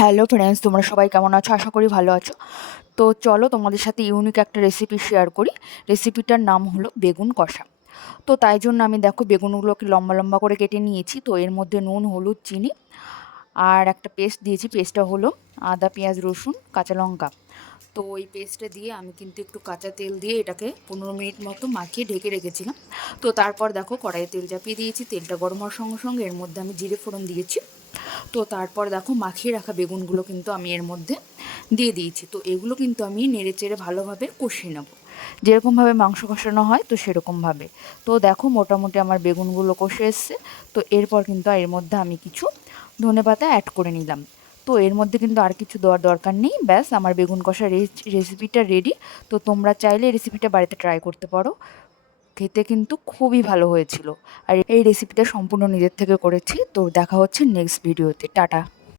Hello friends, তোমরা সবাই কেমন আছো? আশা করি ভালো আছো। তো চলো তোমাদের সাথে ইউনিক একটা রেসিপি শেয়ার করি। রেসিপিটার নাম হলো বেগুন কষা। তো তাই জন্য আমি দেখো বেগুনগুলোকে লম্বা লম্বা করে কেটে নিয়েছি। তো এর মধ্যে নুন, হলুদ, চিনি আর একটা পেস্ট দিয়েছি। পেস্টটা হলো আদা, পেঁয়াজ, রসুন, কাঁচা লঙ্কা। তো ওই পেস্টটা দিয়ে আমি কিন্তু একটু কাঁচা তেল দিয়ে এটাকে 15 মিনিট মতো মাখিয়ে ঢেকে রেখেছিলাম। তো তারপর দেখো কড়াইয়ে তেল চাপিয়ে দিয়েছি। তেলটা গরম হওয়ার সঙ্গে সঙ্গে এর মধ্যে আমি জিরে ফোড়ন দিয়েছি। তো তারপর দেখো মাখিয়ে রাখা বেগুনগুলো কিন্তু আমি এর মধ্যে দিয়ে দিয়েছি। তো এগুলো কিন্তু আমি নেড়ে চেড়ে ভালোভাবে কষিয়ে নেব, যেরকমভাবে মাংস কষানো হয় তো সেরকমভাবে। তো দেখো মোটামুটি আমার বেগুনগুলো কষে এসছে। তো এরপর কিন্তু এর মধ্যে আমি কিছু ধনেপাতা অ্যাড করে নিলাম। তো এর মধ্যে কিন্তু আর কিছু দেওয়ার দরকার নেই, ব্যাস আমার বেগুন কষা রেসিপিটা রেডি। তো তোমরা চাইলে রেসিপিটা বাড়িতে ট্রাই করতে পারো, খেতে কিন্তু খুবই ভালো হয়েছিল। আর এই রেসিপিটা সম্পূর্ণ নিজের থেকে করেছি। তো দেখা হচ্ছে নেক্সট ভিডিওতে। টাটা।